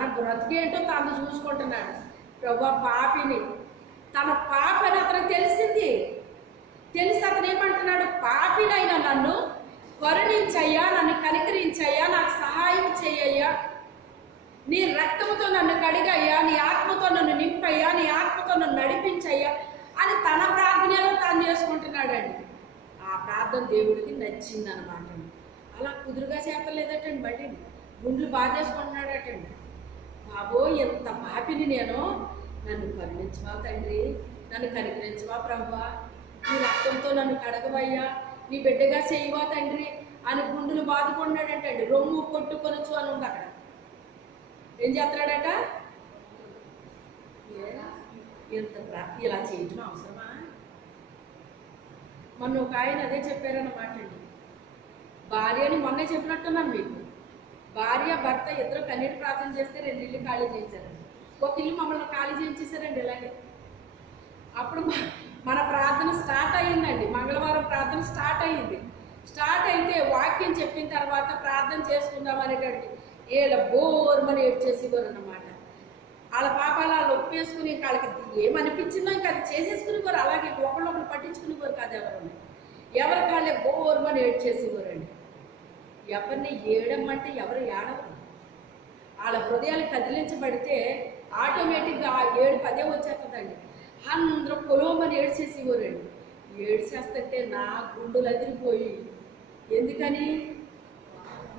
తన బ్రతికేంటో తను చూసుకుంటున్నాడు. ప్రభు పాపిని, తన పాపని అతనికి తెలిసింది. తెలిసి అతను ఏమంటున్నాడు, పాపినైనా నన్ను కరుణించయ్యా, నన్ను కనికరించయ్యా, నాకు సహాయం చేయయ్యా, నీ రక్తంతో నన్ను కడిగయ్యా, నీ ఆత్మతో నన్ను నింపయ్యా, నీ ఆత్మతో నన్ను నడిపించయ్యా అని తన ప్రార్థనలో తాను చేసుకుంటున్నాడండి. ఆ ప్రార్థన దేవుడికి నచ్చిందనమాట. అలా కుదురుగా చేపలేదటండి, బట్టి గుండ్లు బాగా చేసుకుంటున్నాడటండి. బాబో ఎంత పాపిని నేను, నన్ను కరుణించవా తండ్రి, నన్ను కనికరించవా ప్రభువా, నీ రక్తంతో నన్ను కడగవయ్యా, నీ బిడ్డగా చేయవా తండ్రి అని గుండులు బాదుకున్నాడటండి. రొమ్ము కొట్టుకొనొచ్చు అని ఉంది అక్కడ. ఏం చేస్తున్నాడట, ఎంత ఇలా చేయటం అవసరమా? మొన్న ఒక ఆయన అదే చెప్పారన్నమాట అండి. భార్య అని మొన్నే చెప్పినట్టున్నాను మీకు. భార్య భర్త ఇద్దరు కన్నీటి ప్రార్థన చేస్తే 2 ఇల్లు ఖాళీ చేయించారండి. ఒక ఇల్లు మమ్మల్ని ఖాళీ చేయించేశారండి ఇలాగే. అప్పుడు మన ప్రార్థన స్టార్ట్ అయ్యిందండి. మంగళవారం ప్రార్థన స్టార్ట్ అయ్యింది. స్టార్ట్ అయితే వాక్యం చెప్పిన తర్వాత ప్రార్థన చేసుకుందాం అనేటండి వీళ్ళ బోర్మని ఏడ్చేసేవారు అన్నమాట. వాళ్ళ పాపాలు వాళ్ళు ఒప్పేసుకుని వాళ్ళకి ఏమనిపించిందో ఇంకా అది చేసేసుకునేవారు. అలాగే ఒకళ్ళొకరు పట్టించుకునేవారు కాదు. ఎవరి కాళ్ళే బోర్మని ఏడ్చేసేవారండి. ఎవరిని ఏడమంటే ఎవరు ఏడవరు. వాళ్ళ హృదయాలు కదిలించబడితే ఆటోమేటిక్గా ఆ 7-10 వచ్చేస్తుందండి. అందరూ పొలోమని ఏడ్చేసేవారండి. ఏడ్చేస్తుంటే నా గుండెలు అదిరిపోయి, ఎందుకని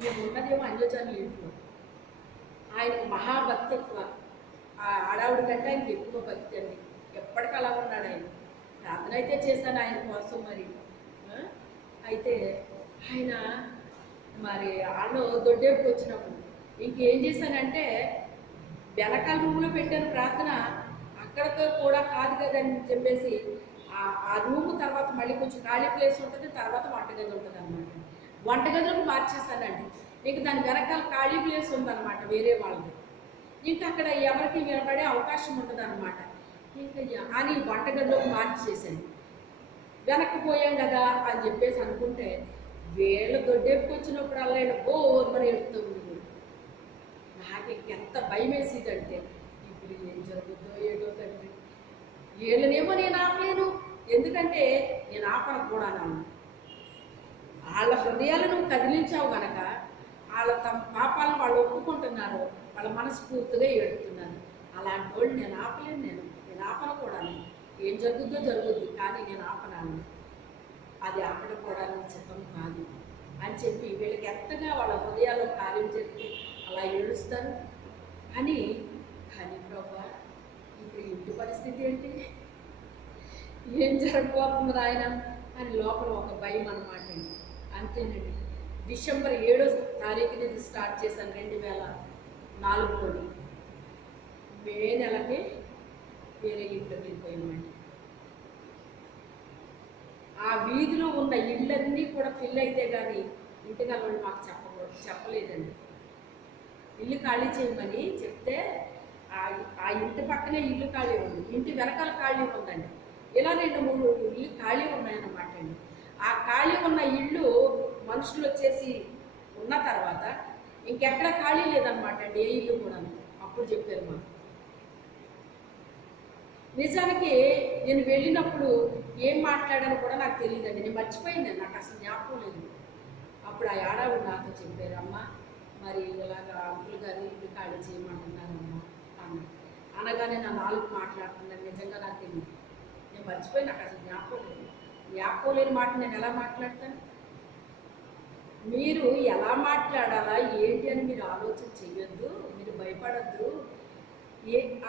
మేము ఉన్నదేమో అన్యోజనులు ఇంట్లో, ఆయనకు మహాభక్తి ఎక్కువ. ఆ ఆడావిడ కంటే ఆయనకి ఎక్కువ భక్తి అండి. ఎప్పటికీ అలా ఉన్నాడు ఆయన. ప్రార్థన అయితే చేశాను ఆయన కోసం. మరి అయితే ఆయన మరి వాళ్ళు దొడ్డేపుకి వచ్చినప్పుడు ఇంకేం చేశానంటే వెనకాల రూమ్లో పెట్టాను ప్రార్థన. అక్కడితో కూడా కాదు కదని చెప్పేసి ఆ రూము తర్వాత మళ్ళీ కొంచెం ఖాళీ ప్లేస్ ఉంటుంది, తర్వాత వంటగది ఉంటుంది అన్నమాట. వంటగదిలోకి మార్చేస్తానండి. ఇంక దాని వెనకాల ఖాళీ ప్లేస్ ఉందన్నమాట వేరే వాళ్ళది. ఇంకా అక్కడ ఎవరికి వినపడే అవకాశం ఉంటుంది అన్నమాట. ఇంకా అని వంటగదిలోకి మార్చేసాను. వెనక్కి పోయాం కదా అని చెప్పేసి అనుకుంటే వీళ్ళ దొడ్డెప్పుకు వచ్చినప్పుడు అలా బోర్మని ఎడుతుంది. నాకు ఇంకెంత భయం వేసేదంటే ఇప్పుడు ఏం జరుగుతుందో ఏదో తండ్రి. వీళ్ళనేమో నేను ఆపలేను, ఎందుకంటే నేను ఆపను కూడా. నన్ను వాళ్ళ హృదయాలను కదిలించావు కనుక వాళ్ళ తమ పాపాలను వాళ్ళు ఒప్పుకుంటున్నారు, వాళ్ళ మనస్ఫూర్తిగా ఏడుతున్నారు. అలాంటి వాళ్ళు నేను ఆపలేను. నేను ఆపను కూడా. ఏం జరుగుద్దో జరుగుద్ది, కానీ నేను ఆపనాను. అది ఆపడం కూడా చిత్తం కాదు అని చెప్పి వీళ్ళకి ఎంతగా వాళ్ళ హృదయాల్లో కార్యం జరిగి అలా ఏడుస్తారు అని. కానీ ప్రభా ఇప్పుడు ఇంటి పరిస్థితి ఏంటి, ఏం జరగబోతుంది ఆయన అని లోపల ఒక భయం అన్నమాట అండి. అంతేనండి. డిసెంబర్ 7వ తారీఖుని స్టార్ట్ చేశాను 2004లోని. మే నెలకి వేరే ఇంట్లోకి వెళ్ళిపోయామండి. ఆ వీధిలో ఉన్న ఇళ్ళన్నీ కూడా ఫిల్ అయితే కానీ ఇంటికి వాళ్ళు మాకు చెప్పలేదండి. ఇల్లు ఖాళీ చేయమని చెప్తే ఆ ఇంటి పక్కనే ఇల్లు ఖాళీ ఉంది, ఇంటి వెనకాల ఖాళీ ఉందండి. ఇలా 2-3 ఇల్లు ఖాళీ ఉన్నాయన్నమాట అండి. ఆ ఖాళీ ఉన్న ఇల్లు మనుషులు వచ్చేసి ఉన్న తర్వాత ఇంకెక్కడ ఖాళీ లేదన్నమాట అండి, ఏ ఇల్లు కూడా. అప్పుడు చెప్పారు మాకు. నిజానికి నేను వెళ్ళినప్పుడు ఏం మాట్లాడాను కూడా నాకు తెలియదండి. నేను మర్చిపోయిందండి, నాకు అసలు జ్ఞాపకం లేదు. అప్పుడు ఆ ఆడవాళ్ళు నాతో చెప్పారు, అమ్మ మరి ఇలాగా అంకుల్ గారు ఇల్లు ఖాళీ చేయమంటున్నారమ్మా అన్న. అనగానే నా నాలుగు మాట్లాడుతున్నాను. నిజంగా నాకు తెలియదు, నేను మర్చిపోయి, నాకు అసలు జ్ఞాపకం లేదు. జ్ఞాపకం లేని మాట నేను ఎలా మాట్లాడతాను? మీరు ఎలా మాట్లాడాలా ఏంటి అని మీరు ఆలోచన చెయ్యొద్దు, మీరు భయపడద్దు.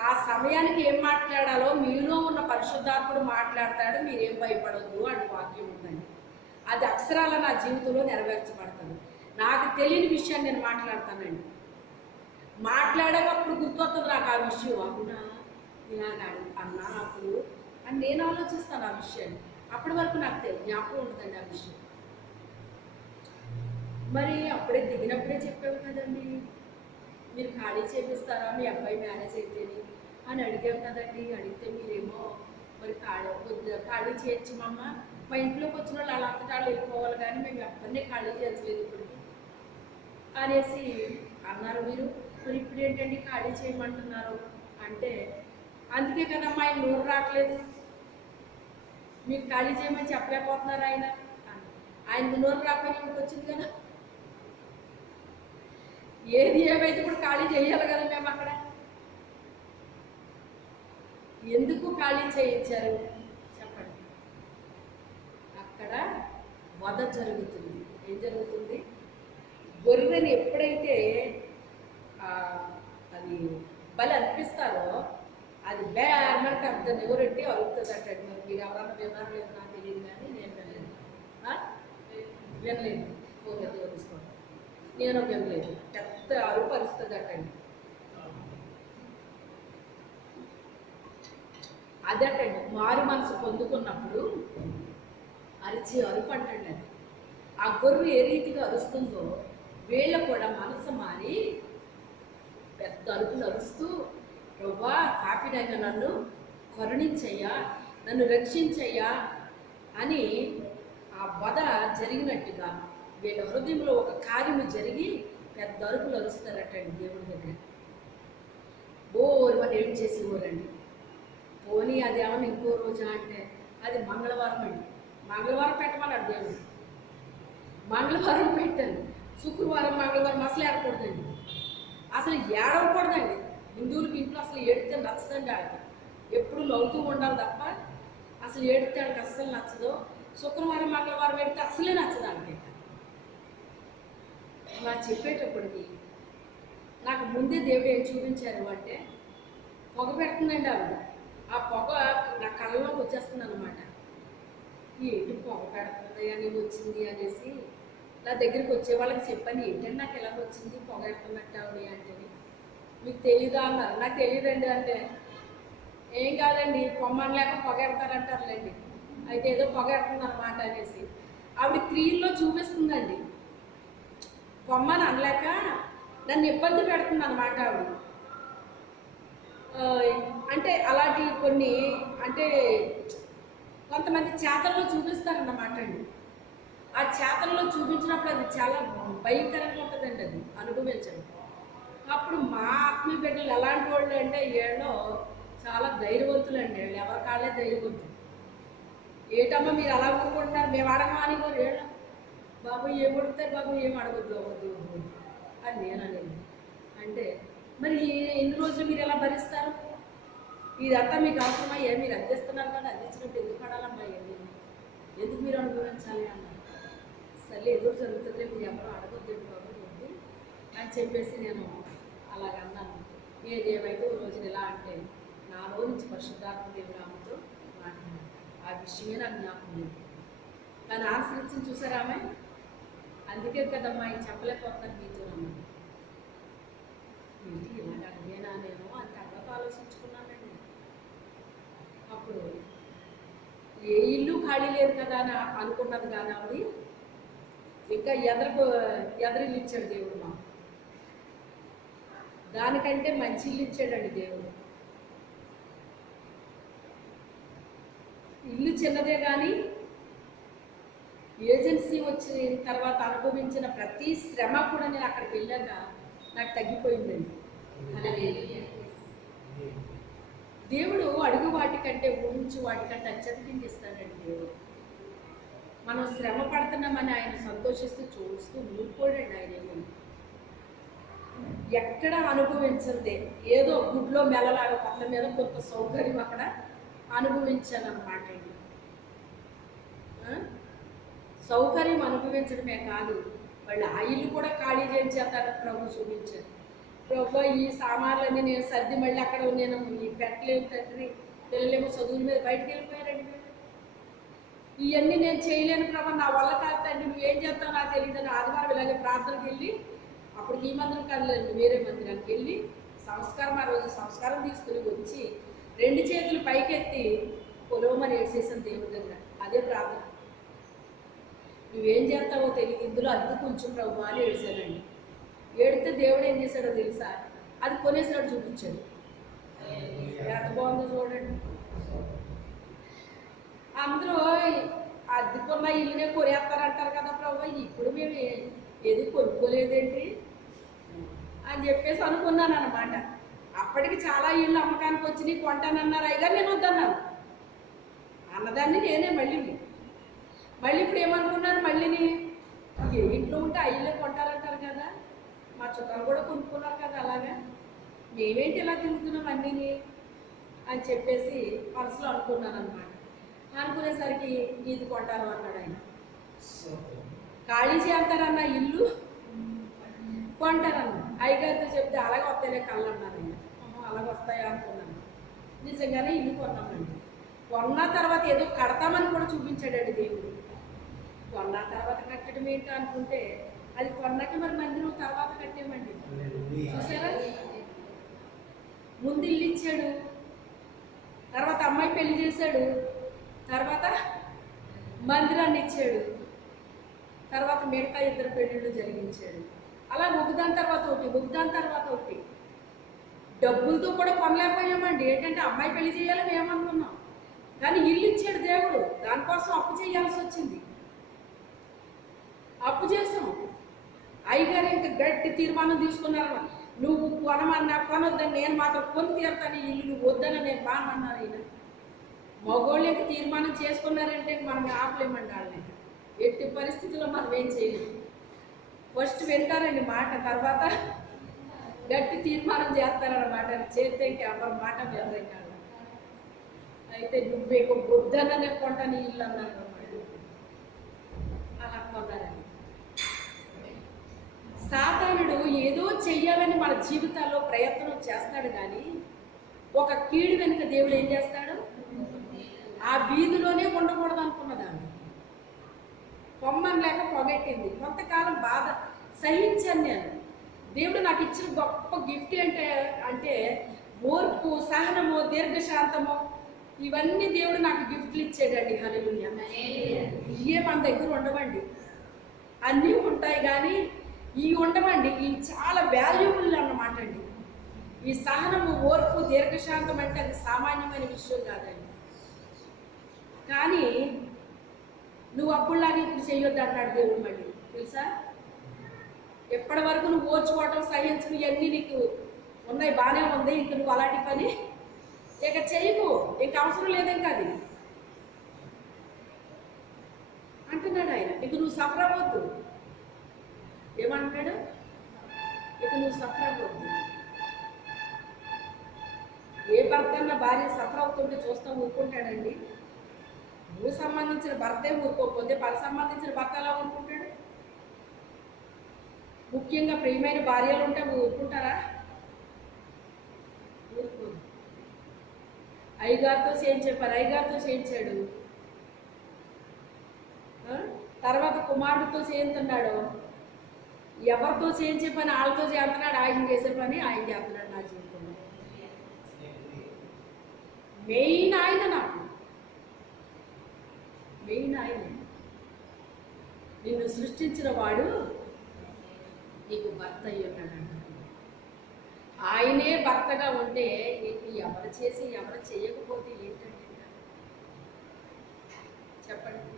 ఆ సమయానికి ఏం మాట్లాడాలో మీలో ఉన్న పరిశుద్ధాత్ముడు మాట్లాడతాడు, మీరేం భయపడొద్దు అని వాక్యం ఉందండి. అది అక్షరాల నా జీవితంలో నెరవేర్చబడుతుంది. నాకు తెలియని విషయాన్ని నేను మాట్లాడతానండి. మాట్లాడేటప్పుడు గుర్తొస్తుంది నాకు ఆ విషయం. అవునా ఇలాగ అన్నా అప్పుడు అని నేను ఆలోచిస్తాను ఆ విషయాన్ని. అప్పటి వరకు నాకు జ్ఞాపకం ఉంటుందండి ఆ విషయం. మరి అప్పుడే దిగినప్పుడే చెప్పావు కదండి, మీరు ఖాళీ చేపిస్తారా మీ అబ్బాయి మ్యారేజ్ అయితేని అని అడిగాం కదండి. అడిగితే మీరేమో మరి ఖాళీ చేయొచ్చుమమ్మ, మా ఇంట్లోకి వచ్చిన వాళ్ళు వాళ్ళంతటా వాళ్ళు వెళ్ళిపోవాలి, కానీ మేము ఎవరిని ఖాళీ చేయట్లేదు ఇప్పటికి అనేసి అన్నారు. మీరు మరి ఇప్పుడు ఏంటండి ఖాళీ చేయమంటున్నారు అంటే, అందుకే కదమ్మా ఆయన నోరు రావట్లేదు, మీకు ఖాళీ చేయమని చెప్పలేకపోతున్నారు ఆయన. ఆయనకు నోరు రాకపోయినా ఇంటికి వచ్చింది కదా. ఏది ఏమైతే కూడా ఖాళీ చేయాలి కదా మేము అక్కడ. ఎందుకు ఖాళీ చేయించారు చెప్పండి. అక్కడ వధ జరుగుతుంది. ఏం జరుగుతుంది? గొర్రెని ఎప్పుడైతే అది బలి అనిపిస్తారో అది బేరమని పెద్ద నెవరెట్టి అరుగుతుంది అంటాడు. మరి మీరు ఎవరన్నా వివరం లేదు నాకు తెలియదు, కానీ నేను వినలేదు. ఓకే దేవుడిస్తాను, నేను వినలేదు. పెద్ద అరుపు అరుస్తుంది అటండి. అదటండి మారు మనసు పొందుకున్నప్పుడు అరిచి అరుపు అంటండి. అది ఆ గొర్రె ఏ రీతిగా అరుస్తుందో వీళ్ళ కూడా మనసు మారి పెద్ద అరుపులు అరుస్తూ, ప్రభువా పాపినైన నన్ను కరుణించయ్యా, నన్ను రక్షించయ్యా అని ఆ వధ జరిగినట్టుగా వీళ్ళ హృదయంలో ఒక కార్యము జరిగి పెద్ద అరుపులు అరుస్తారటండి దేవుడి దగ్గర. బోరు అని ఏం చేసి ఊరండి. పోనీ అదేమన్నా ఇంకో రోజా అంటే అది మంగళవారం అండి. మంగళవారం పెట్టమన్నాడు దేవుడు. మంగళవారం పెట్టాను. శుక్రవారం మంగళవారం అసలు ఏడకూడదండి, అసలు ఏడవకూడదండి. హిందువులకి ఇంట్లో అసలు ఏడితే నచ్చదండి. ఆడికి ఎప్పుడు నవ్వుతూ ఉండాలి తప్ప అసలు ఏడితే ఆడికి అస్సలు నచ్చదు. శుక్రవారం మంగళవారం ఏడితే అస్సలే నచ్చదు ఆడికి. అలా చెప్పేటప్పటికి నాకు ముందే దేవుడు ఏం చూపించారు అంటే, పొగ పెడుతుందండి ఆవిడ. ఆ పొగ నా కళ్ళలోకి వచ్చేస్తుంది అనమాట. ఏంటి పొగ పెడుతుంది అని వచ్చింది అనేసి నా దగ్గరికి వచ్చే వాళ్ళకి చెప్పాను, ఏంటంటే నాకు ఎలా వచ్చింది పొగ ఎడుతున్నట్టు ఆవిడ అంటే. మీకు తెలీదా అన్నారు. నాకు తెలియదండి అంటే, ఏం కాదండి పొమ్మని లేక పొగ ఎడతారంటారులేండి, అయితే ఏదో పొగ ఎడుతుంది అనమాట అనేసి ఆవిడ క్రియల్లో చూపిస్తుందండి. పొమ్మని అనలేక నన్ను ఇబ్బంది పెడుతుంది అనమాట ఆవిడ. అంటే అలాంటి కొన్ని అంటే కొంతమంది చేతల్లో చూపిస్తారన్నమాట అండి. ఆ చేతల్లో చూపించినప్పుడు అది చాలా భయంకరంగా ఉంటుందండి, అది అనుభవించడం. అప్పుడు మా ఆత్మీయ బిడ్డలు ఎలాంటి వాళ్ళు అంటే వీళ్ళు చాలా ధైర్యవంతులు అండి. వీళ్ళు ఎవరి కాళ్ళే ధైర్యవంతులు. ఏటమ్మా మీరు అలా ఊరుకుంటున్నారు, మేము అడగమని కూడా వీళ్ళు బాబు ఏం అడుగుతారు, బాబు ఏం అడగద్దు అవ్వద్దు అని నేను అనేది. అంటే మరి ఎన్ని రోజులు మీరు ఎలా భరిస్తారు? ఇదంతా మీకు అవసరమా? మీరు అందిస్తున్నారు కానీ అందించినట్టు ఎందుకు పడాలమ్మా? ఎందుకు మీరు అనుభవించాలి అన్నారు. సరే ఎదురు జరుగుతుంది, మీరు ఎవరు అడగొద్దు బాబు అని చెప్పేసి నేను అలాగన్నాను. ఏదేమైతే ఓ రోజున ఎలా అంటే నాలో నుంచి పరిశుద్ధాత్మ దేవుడు ఆమెతో మాట్లాడాను. ఆ విషయమే నాకు జ్ఞాపకం లేదు. కానీ ఆశ్రయించి చూసారా ఆమె. అందుకే కదమ్మా ఆయన చెప్పలేకపోతాను మీతో అన్నాను. ఏంటి ఇలాగ అడిగేనా నేను అని తర్వాత ఆలోచించుకున్నానండి. అప్పుడు ఏ ఇల్లు ఖాళీ లేదు కదా అని అనుకున్నది కానీ ఆవిడ ఇంకా ఎదరిల్లు ఇచ్చాడు దేవుడు మాకు. దానికంటే మంచి ఇల్లు ఇచ్చాడండి దేవుడు. ఇల్లు చిన్నదే కానీ ఏజెన్సీ వచ్చిన తర్వాత అనుభవించిన ప్రతి శ్రమ కూడా నేను అక్కడికి వెళ్ళాక నాకు తగ్గిపోయిందండి. దేవుడు అడుగు వాటికంటే ఊహించు వాటికంటే అత్యధికంగా ఇస్తాడండి దేవుడు. మనం శ్రమ పడుతున్నామని ఆయన సంతోషిస్తూ చూస్తూ ఊరుకోడండి ఆయన. ఏమని ఎక్కడ అనుభవించందే ఏదో గుడ్లో మెల్లలాగా కొంత మీద కొంత సౌకర్యం అక్కడ అనుభవించాను అన్నమాట. సౌకర్యం అనుభవించడమే కాదు, వాళ్ళు ఆ ఇల్లు కూడా ఖాళీ చేయించేస్తారని ప్రభు చూపించారు. ప్రభు ఈ సామాన్లన్నీ నేను సర్ది మళ్ళీ అక్కడ నేను ఈ పెట్టలేము తండ్రి, పిల్లలేమో చదువుల మీద బయటకు వెళ్ళిపోయారండి. ఇవన్నీ నేను చేయలేను ప్రభు, నా వల్ల కాదు తండ్రి, నువ్వేం చేస్తావు నాకు తెలియదని ఆదివారం ఇలాగే ప్రార్థనకి వెళ్ళి, అప్పటికి ఈ మందిరం కాదులేండి వేరే మందిరానికి వెళ్ళి సంస్కారం ఆ రోజు సంస్కారం తీసుకుని వచ్చి 2 చేతులు పైకెత్తి పొలవమని ఏడ్చేసాను దేవుడి దగ్గర. అదే ప్రార్థన. నువ్వేం చేస్తావో తెలియదు, ఇందులో అద్దె కొంచెం ప్రభు అని ఏడ్చానండి. ఏడితే దేవుడు ఏం చేశాడో తెలుసా? అది కొనేసాడు, చూపించాడు. ఎంత బాగుందో చూడండి. అందరూ అద్దెకున్న ఇల్లునే కొనేస్తారంటారు కదా ప్రభు, ఇప్పుడు మేము ఏది కొనుక్కోలేదేంటి? అని చెప్పేసి అనుకున్నాను అనమాట. అప్పటికి చాలా ఇళ్ళు అమ్మకానికి వచ్చినాయి, కొంటానన్నారు. అయ్యగారు నేను వద్దన్నాను. అన్నదాన్ని నేనే మళ్ళీ ఇప్పుడు ఏమనుకున్నాను, మళ్ళీని ఏ ఇంట్లో ఉంటే ఆ ఇల్లే కొంటారంటారు కదా, మా చుట్టాలు కూడా కొనుక్కున్నారు కదా, అలాగా మేమేంటి ఇలా తిరుగుతున్నాం అన్నీని అని చెప్పేసి మనసులో అనుకున్నాను అనమాట. అనుకునేసరికి ఇది కొంటారు అన్నాడు ఆయన. ఖాళీ చేస్తారన్న ఇల్లు కొంటారన్న. అయ్యగారితో చెప్తే అలాగే వస్తాయిలే కళ్ళు అన్నారు ఆయన. అలాగే వస్తాయా అనుకున్నాను. నిజంగానే ఇల్లు కొన్నామండి. కొన్న తర్వాత ఏదో కడతామని కూడా చూపించాడండి దేవుడు. కొన్న తర్వాత కట్టడం ఏంటో అనుకుంటే అది కొన్నాక మరి మందిరం తర్వాత కట్టేమండి. చూసారా, ముందు ఇల్లు ఇచ్చాడు, తర్వాత అమ్మాయి పెళ్లి చేశాడు, తర్వాత మందిరాన్ని ఇచ్చాడు, తర్వాత మిగతా 2 పెళ్ళిళ్ళు జరిగించాడు. అలా ఒకదాని తర్వాత ఒకటి డబ్బులతో కూడా కొనలేకపోయామండి. ఏంటంటే అమ్మాయి పెళ్లి చేయాలని మేమనుకున్నాం, కానీ ఇల్లు ఇచ్చాడు దేవుడు. దానికోసం అప్పు చేయాల్సి వచ్చింది. అప్పు చేసాం. అయ్యగారు ఇంకా గట్టి తీర్మానం తీసుకున్నారు. నువ్వు కొనమన్నా కొనొద్దని, నేను మాత్రం కొని తీరుతాను ఇల్లు, నువ్వు వద్దని నేను బాగున్నారు. ఆయన మగోళ్ళు ఇంకా తీర్మానం చేసుకున్నారంటే మనం ఆపలేమండి వాళ్ళని. ఎట్టి పరిస్థితుల్లో మనం ఏం చేయలేము. ఫస్ట్ వింటారండి మాట, తర్వాత గట్టి తీర్మానం చేస్తారన్నమాట. చేస్తే ఇంకెవరి మాట వినరు కాదు. అయితే నువ్వు ఇక వద్దననే కొంటాను ఇల్లు అన్నారు అన్నమాట. అలా కొన్నారండి. సాతానుడు ఏదో చెయ్యాలని మన జీవితాల్లో ప్రయత్నం చేస్తాడు, కానీ ఒక కీడు వెనుక దేవుడు ఏం చేస్తాడు, ఆ వీధిలోనే ఉండకూడదు అనుకున్నదాన్ని పొమ్మని లేక పొగెట్టింది. కొంతకాలం బాధ సహించాను నేను. దేవుడు నాకు ఇచ్చిన గొప్ప గిఫ్ట్ అంటే ఓర్పు, సహనము, దీర్ఘశాంతము, ఇవన్నీ దేవుడు నాకు గిఫ్ట్లు ఇచ్చాడండి. హల్లెలూయా. ఇవే మన దగ్గర ఉండవండి. అన్నీ ఉంటాయి కానీ ఇవి ఉండవండి. ఇవి చాలా వాల్యుబుల్ అన్నమాట అండి. ఈ సహనము, ఓర్పు, దీర్ఘశాంతం అంటే అది సామాన్యమైన విషయం కాదండి. కానీ నువ్వు అప్పుడులాగా ఇప్పుడు చేయొద్దు అంటాడు దేవుడు. మళ్ళీ తెలుసా, ఎప్పటి వరకు నువ్వు ఓర్చుకోవటం, సహించడం ఇవన్నీ నీకు ఉన్నాయి, బాగానే ఉంది, ఇంక నువ్వు అలాంటి పని ఇక చేయకు, ఇంక అవసరం లేదేం కాదు అంటున్నాడు ఆయన. ఇక నువ్వు సఫర్ అవ్వద్దు. ఏమంటున్నాడు, ఇక నువ్వు సఫర్ అవ్వద్దు. ఏ భర్త అన్న భార్య సఫర్ అవుతుంటే చూస్తాం ఊరుకుంటాడండి? నువ్వు సంబంధించిన భర్తే ఊరుకోకపోతే పని సంబంధించిన భర్త ఎలా ఊరుకుంటాడు? ముఖ్యంగా ప్రియమైన భార్యలు ఉంటే ఊరుకుంటారా? ఊరుకో. అయ్యగారితో చేయించారు, అయ్యగారితో చేయించాడు, తర్వాత కుమారుడితో చేయించున్నాడు. ఎవరితో చేయించే పని వాళ్ళతో చేస్తున్నాడు, ఆయన చేసే పని ఆయన చేస్తున్నాడు నా జీవితంలో. మెయిన్ ఆయన, నాకు మెయిన్ ఆయన. నిన్ను సృష్టించిన వాడు నీకు భర్త అయ్యి ఉన్నాడు. ఆయనే భర్తగా ఉంటే నీకు ఎవరు చేసి ఎవరు చేయకపోతే ఏంటంటే చెప్పండి.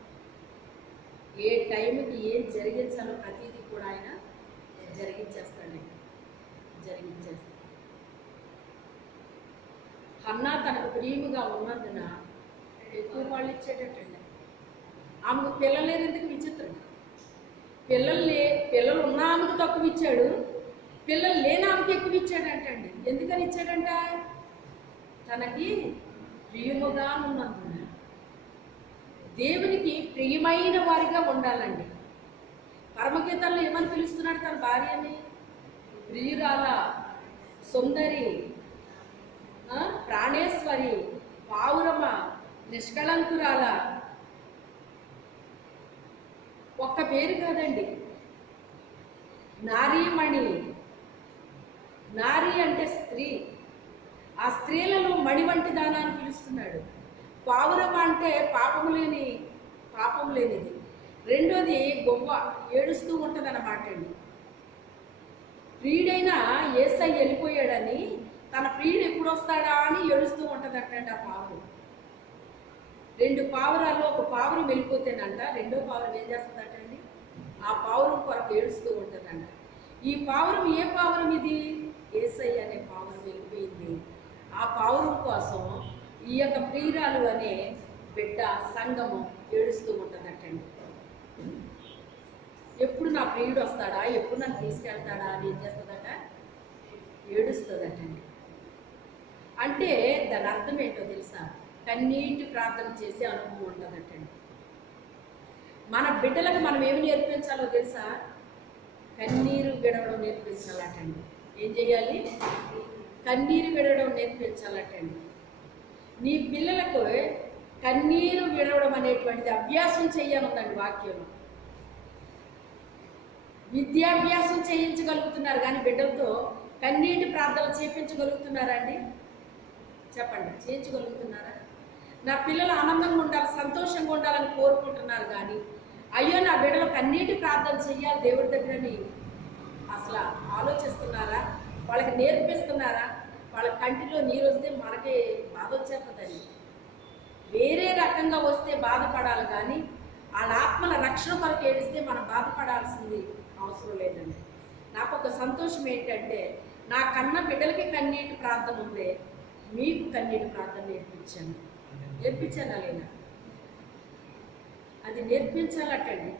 ఏ టైంకి ఏం జరిగించాలో ప్రతిదీ కూడా ఆయన జరిగించేస్తాడు. హన్నా తనకు ప్రియముగా ఉన్నందున ఎక్కువ వాళ్ళు ఇచ్చేటట్టండి. ఆమెకు పిల్లలు లేరు, ఎందుకు విచిత్రం. పిల్లలు ఉన్న ఆమెకు తక్కువ ఇచ్చాడు, పిల్లలు లేని ఆమెకు ఎక్కువ ఇచ్చాడంటండి. ఎందుకని ఇచ్చాడంట, తనకి ప్రియముగా ఉన్నందున. దేవునికి ప్రియమైన వారిగా ఉండాలండి. పరమగీతాల్లో ఏమని పిలుస్తున్నాడు తన భార్యని? ప్రియురాల, సుందరి, ప్రాణేశ్వరి, పావురమ, నిష్కళంకురాల. ఒక్క పేరు కాదండి, నారీమణి. నారీ అంటే స్త్రీ. ఆ స్త్రీలలో మణి వంటి దానా అని పిలుస్తున్నాడు. పావురమ అంటే పాపం లేనిది. రెండోది గొవ్వ, ఏడుస్తూ ఉంటుంది అన్నమాట అండి. ప్రియుడైన యేసయ్య వెళ్ళిపోయాడని తన ప్రియుడు ఎప్పుడు వస్తాడా అని ఏడుస్తూ ఉంటుంది అంటండి ఆ పావురం. 2 పావురాల్లో ఒక పావురం వెళ్ళిపోతేనంట రెండో పావురం ఏం చేస్తుందటండి, ఆ పావురం కొరకు ఏడుస్తూ ఉంటుందంట. ఈ పావురం ఏ పావురం ఇది? యేసయ్య అనే పావురం వెళ్ళిపోయింది. ఆ పావురం కోసం ఈ యొక్క ప్రియురాలు అనే బిడ్డ సంఘము ఏడుస్తూ ఉంటుందటండి. ఎప్పుడు నా ప్రియుడు వస్తాడా, ఎప్పుడు నన్ను తీసుకెళ్తాడా అని ఏం చేస్తుందట? ఏడుస్తుందటండి. అంటే దాని అర్థం ఏంటో తెలుసా? కన్నీటి ప్రార్థన చేసే అనుభవం ఉంటుందటండి. మన బిడ్డలకు మనం ఏమి నేర్పించాలో తెలుసా? కన్నీరు విడవడం నేర్పించాలటండి. ఏం చేయాలి? కన్నీరు విడవడం నేర్పించాలటండి. నీ పిల్లలకు కన్నీరు విడవడం అనేటువంటిది అభ్యాసం చేయాలండి వాక్యంలో. విద్యాభ్యాసం చేయించగలుగుతున్నారు కానీ బిడ్డలతో కన్నీటి ప్రార్థనలు చేయించగలుగుతున్నారా అండి? చెప్పండి, చేయించగలుగుతున్నారా? నా పిల్లలు ఆనందంగా ఉండాలి, సంతోషంగా ఉండాలని కోరుకుంటున్నారు కానీ అయ్యో నా బిడ్డలు కన్నీటి ప్రార్థన చెయ్యాలి దేవుడి దగ్గరని అసలు ఆలోచిస్తున్నారా? వాళ్ళకి నేర్పిస్తున్నారా? వాళ్ళ కంటిలో నీరు వస్తే మనకే బాధ వచ్చేస్తుందని వేరే రకంగా వస్తే బాధపడాలి కానీ వాళ్ళ ఆత్మల రక్షణ కొరకు ఏడిస్తే మనం బాధపడాల్సింది అవసరం లేదండి. నాకు ఒక సంతోషం ఏంటంటే నా కన్న బిడ్డలకి కన్నీటి ప్రార్థన ఉందే, మీకు కన్నీటి ప్రార్థన నేర్పించానా లేదా? అది నేర్పించాలటండి.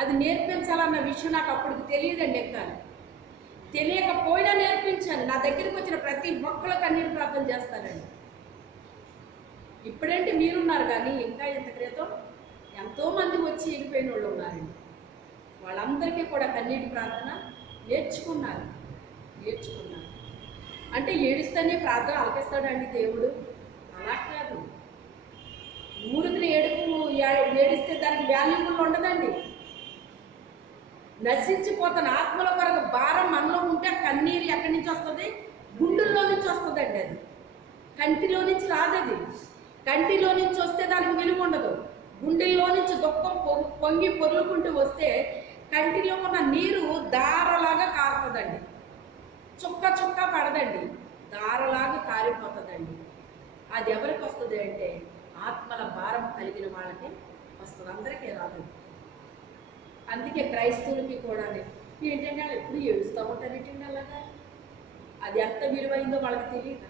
అది నేర్పించాలన్న విషయం నాకు అప్పటికి తెలియదండి. ఎక్కాలి తెలియకపోయినా నేర్పించాను. నా దగ్గరికి వచ్చిన ప్రతి ఒక్కరు కన్నీటి ప్రార్థన చేస్తానండి. ఇప్పుడంటే మీరున్నారు కానీ ఇంకా ఇంత క్రితం ఎంతోమంది వచ్చి వెళ్ళిపోయిన వాళ్ళు ఉన్నారండి. వాళ్ళందరికీ కూడా కన్నీటి ప్రార్థన నేర్చుకున్నారు. అంటే ఏడుస్తేనే ప్రార్థన ఆలకిస్తాడండి దేవుడు? అలా కాదు. ఊరికి ఏడిస్తే దానికి వాల్యూబుల్ ఉండదండి. నశించిపోతున్న ఆత్మల కొరకు భారం మనలో ఉంటే కన్నీరు ఎక్కడి నుంచి వస్తుంది? గుండెల్లో నుంచి వస్తుందండి. అది కంటిలో నుంచి రాదది. కంటిలో నుంచి వస్తే దానికి విలువ ఉండదు. గుండెల్లో నుంచి దుఃఖం పొంగి పొర్లుకుంటూ వస్తే కంటిలో ఉన్న నీరు దారలాగా కారుతుందండి. చుక్క చుక్క పడదండి, దారలాగా కారిపోతుందండి. అది ఎవరికి వస్తుంది అంటే ఆత్మల భారం కలిగిన వాళ్ళకి వస్తుంది, అందరికీ రాదు. అందుకే క్రైస్తవులకి కూడా ఏంటంటే వాళ్ళు ఎప్పుడు ఏడుస్తూ ఉంటారు ఏంటండి అలాగా? అది ఎంత విలువైందో వాళ్ళకి తెలియక,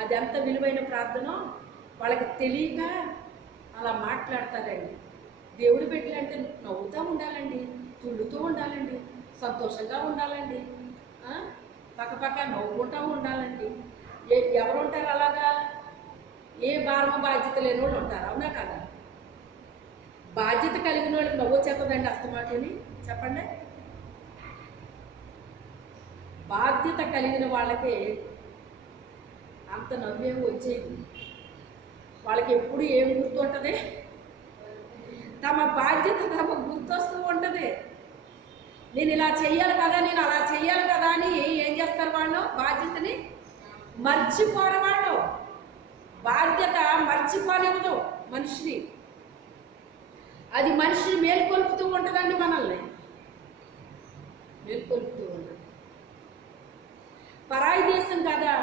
అది ఎంత విలువైన ప్రార్థనో వాళ్ళకి తెలియక అలా మాట్లాడతారండి. దేవుడు పెట్టాలంటే నవ్వుతూ ఉండాలండి, తుళ్ళుతూ ఉండాలండి, సంతోషంగా ఉండాలండి, పక్కపక్క నవ్వుకుంటూ ఉండాలండి. ఎవరు ఉంటారు అలాగా? ఏ భారమ బాధ్యత లేని వాళ్ళు ఉంటారు, అవునా కదా? బాధ్యత కలిగిన వాళ్ళకి నవ్వు వచ్చేస్తుందండి అస్తమాటని? చెప్పండి. బాధ్యత కలిగిన వాళ్ళకి అంత నవ్వేమి వచ్చేది. వాళ్ళకి ఎప్పుడు ఏం గుర్తుంటుంది? తమ బాధ్యత తమకు గుర్తొస్తూ ఉంటుంది. నేను ఇలా చెయ్యాలి కదా, నేను అలా చెయ్యాలి కదా అని ఏం చేస్తారు వాళ్ళు? బాధ్యతని మర్చిపోరు వాళ్ళు. బాధ్యత మర్చిపోనివ్వదు మనిషిని. అది మనిషిని మేల్కొల్పుతూ ఉంటుందండి, మనల్ని మేల్కొల్పుతూ ఉంటుంది. పరాయి దేశం కదా,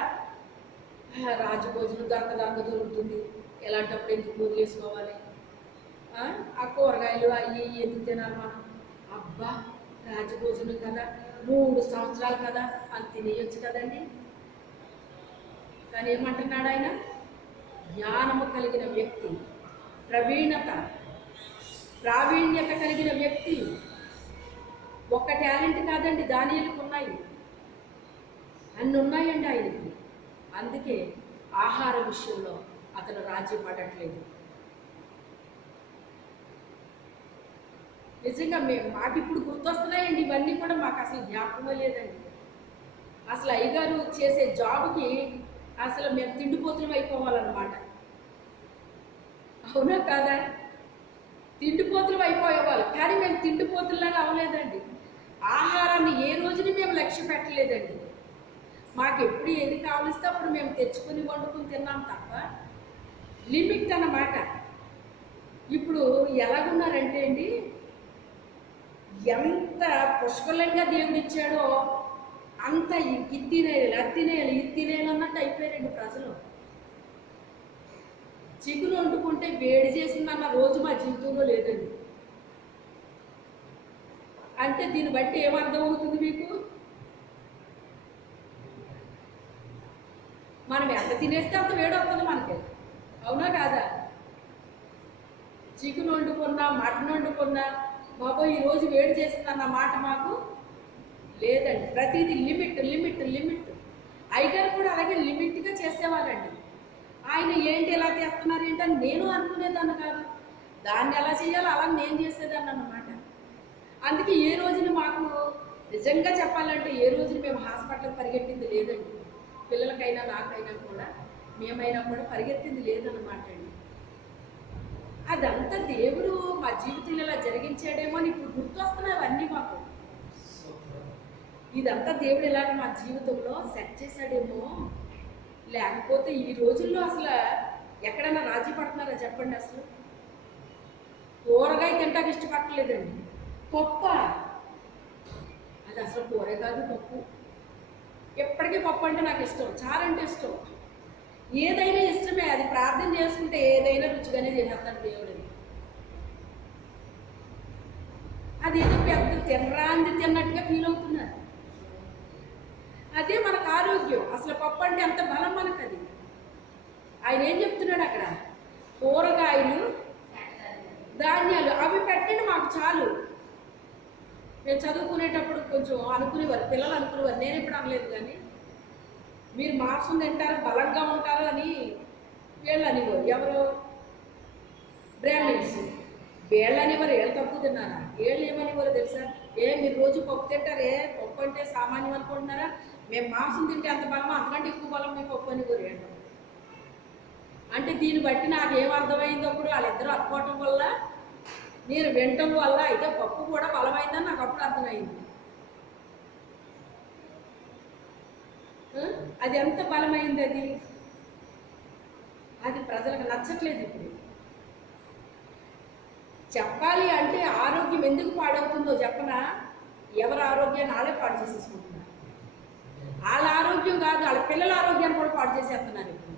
రాజభోజనం దొరకదంగా దొరుకుతుంది, ఎలాంటప్పుడు ఎందుకు వదిలేసుకోవాలి? ఆ కూరగాయలు అవి ఎందుకు తినాలి మనం? అబ్బా రాజభోజనం కదా, 3 సంవత్సరాలు కదా అని తినేయొచ్చు కదండి. కానీ ఏమంటున్నాడు ఆయన? జ్ఞానము కలిగిన వ్యక్తి, ప్రావీణ్యత కలిగిన వ్యక్తి. ఒక్క టాలెంట్ కాదండి, దానియేలుకు ఉన్నాయి, అన్ని ఉన్నాయండి ఆయనకి. అందుకే ఆహార విషయంలో అతను రాజీ పడట్లేదు. నిజంగా మాకు ఇప్పుడు గుర్తొస్తున్నాయండి ఇవన్నీ కూడా, మాకు అసలు జ్ఞాపకమే లేదండి. అసలు అయ్యగారు చేసే జాబ్కి అసలు మేము తిండిపోతులం అయిపోవాలన్నమాట, అవునా కాదా? తిండిపోతులం అయిపోయేవాళ్ళు. కానీ మేము తిండిపోతుల్లాగా అవ్వలేదండి. ఆహారాన్ని ఏ రోజుని మేము లక్ష్య పెట్టలేదండి. మాకు ఎప్పుడు ఏది కావలిస్తే అప్పుడు మేము తెచ్చుకొని వండుకొని తిన్నాం తప్ప లిమిట్ అన్నమాట. ఇప్పుడు ఎలాగున్నారంటే అండి, ఎంత పుష్కలంగా దేవుడు ఇచ్చాడో అంత ఇత్తినేయాలి, అత్తినేయాలి, ఇత్తినేయాలి అన్నట్టు అయిపోయారండి ప్రజలు. చికెన్ వండుకుంటే వేడి చేసిందన్న రోజు మా జీవితంలో లేదండి. అంటే దీన్ని బట్టి ఏమర్థం అవుతుంది మీకు? మనం ఎంత తినేస్తే అంత వేడి వస్తుంది మనకి, అవునా కాదా? చికెన్ వండుకున్నా, మటన్ వండుకున్నా, బాబో ఈరోజు వేడి చేస్తుందన్న మాట మాకు లేదండి. ప్రతిదీ లిమిట్ లిమిట్ లిమిట్. అయ్యగారు కూడా అలాగే లిమిట్గా చేసేవారండి. ఆయన ఏంటి ఎలా చేస్తున్నారు ఏంటని నేను అనుకునేదాన్ని కాదు, దాన్ని ఎలా చేయాలో అలా నేను చేసేదాన్ని అన్నమాట. అందుకే ఏ రోజున మాకు నిజంగా చెప్పాలంటే ఏ రోజున మేము హాస్పిటల్కి పరిగెట్టింది లేదండి. పిల్లలకైనా నాకైనా కూడా మేమైనా కూడా పరిగెత్తింది లేదన్నమాట అండి. అదంతా దేవుడు మా జీవితంలో ఇలా జరిగించాడేమో అని ఇప్పుడు గుర్తొస్తున్నాయి అవన్నీ మాకు. ఇదంతా దేవుడు ఇలాగ మా జీవితంలో సెట్ చేశాడేమో. లేకపోతే ఈ రోజుల్లో అసలు ఎక్కడైనా రాజీ పడుతున్నారా చెప్పండి? అసలు కూరగాయ తింటాక ఇష్టపడలేదండి. పప్పు అది అసలు కూరే కాదు, పప్పు. ఎప్పటికీ పప్పు అంటే నాకు ఇష్టం, చారు అంటే ఇష్టం, ఏదైనా ఇష్టమే. అది ప్రార్థన చేసుకుంటే ఏదైనా రుచిగానే చేసేస్తాడు దేవుడిని. అది ఏదో పెద్ద తినరాంది తిన్నట్టుగా ఫీల్ అవుతున్నారు. అదే మనకు ఆరోగ్యం. అసలు పప్పు అంటే ఎంత బలం మనకు. అది ఆయన ఏం చెప్తున్నాడు అక్కడ? కూరగాయలు, ధాన్యాలు అవి పెట్టండి మాకు చాలు. మేము చదువుకునేటప్పుడు కొంచెం అనుకునేవారు, పిల్లలు అనుకునేవారు, నేను ఎప్పుడు అనలేదు, కానీ మీరు మాంసం తింటారు బలంగా ఉంటారు అని వీళ్ళు అనేవారు. ఎవరు? బ్రాహ్మిన్స్. వీళ్ళు అనేవారు. వీళ్ళు తక్కువ తిన్నారా? వీళ్ళు ఏమనేవారు తెలుసా? మీరు రోజు పప్పు తింటారు, పప్పు అంటే సామాన్యం అనుకుంటున్నారా? మేము మాంసం తింటే ఎంత బలమో అంతకంటే ఎక్కువ బలం మీ పప్పు అనేవారు. ఏంటో అంటే దీన్ని బట్టి నాకు ఏమర్థమైంది అప్పుడు, వాళ్ళిద్దరూ అనుకోవటం వల్ల, నేను వినటం వల్ల అయితే పప్పు కూడా బలమైందని నాకు అప్పుడు అర్థమైంది. అది ఎంత బలమైంది అది. అది ప్రజలకు నచ్చట్లేదు ఇప్పుడు. చెప్పాలి అంటే ఆరోగ్యం ఎందుకు పాడవుతుందో చెప్పనా? ఎవరి ఆరోగ్యాన్ని వాళ్ళే పాడు చేసేసుకుంటున్నారు. వాళ్ళ ఆరోగ్యం కాదు, వాళ్ళ పిల్లల ఆరోగ్యాన్ని కూడా పాడు చేసేస్తున్నారు ఇప్పుడు.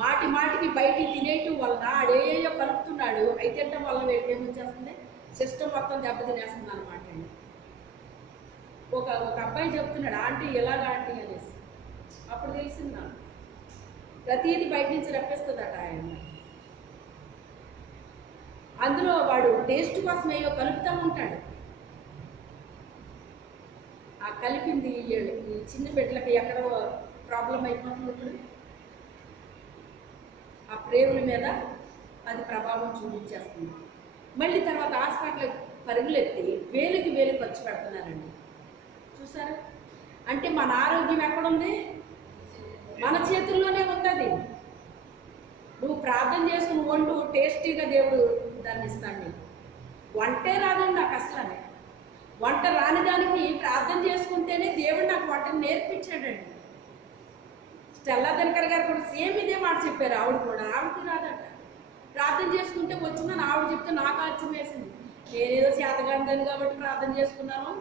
మాటి మాటికి బయటికి తినేయటం వలన ఆడేయో కలుపుతున్నాడు, అవి తినటం వల్ల ఏమొచ్చేస్తుంది, సిస్టమ్ మొత్తం దెబ్బతినేస్తుంది అనమాట అండి. ఒక అబ్బాయి చెప్తున్నాడు, ఆంటీ ఎలాగా ఆంటీ అనేసి. అప్పుడు తెలిసింది నాకు, ప్రతిదీ బయట నుంచి రప్పిస్తుందట ఆయన. అందులో వాడు టేస్ట్ కోసం ఏవో కలుపుతూ ఉంటాడు. ఆ కలిపింది ఈ చిన్న బిడ్డలకి ఎక్కడో ప్రాబ్లం అయిపోతుంది. ఇప్పుడు ఆ ప్రేగుల మీద అది ప్రభావం చూపించేస్తుంది. మళ్ళీ తర్వాత హాస్పిటల్ పరుగులెత్తి వేలికి వేలు ఖర్చు పెడుతున్నారండి. చూసారా? అంటే మన ఆరోగ్యం ఎక్కడుంది? మన చేతుల్లోనే ఉంటుంది. నువ్వు ప్రార్థన చేసుకుని వండు, టేస్టీగా దేవుడు దాన్ని ఇస్తాడు నీకు. వంటే రాదండి నాకు అసలు. వంట రాని దానికి ప్రార్థన చేసుకుంటేనే దేవుడు నాకు వంటను నేర్పించాడండి. స్టెల్లా దినకర్ గారు కూడా సేమ్ ఇదే మాట చెప్పారు. ఆవిడకి రాదట. ప్రార్థన చేసుకుంటే వచ్చిందని ఆవిడ చెప్తే నాకు ఆశ్చర్యం వేసింది. నేనేదో చేతగాందని కాబట్టి ప్రార్థన చేసుకున్నాను,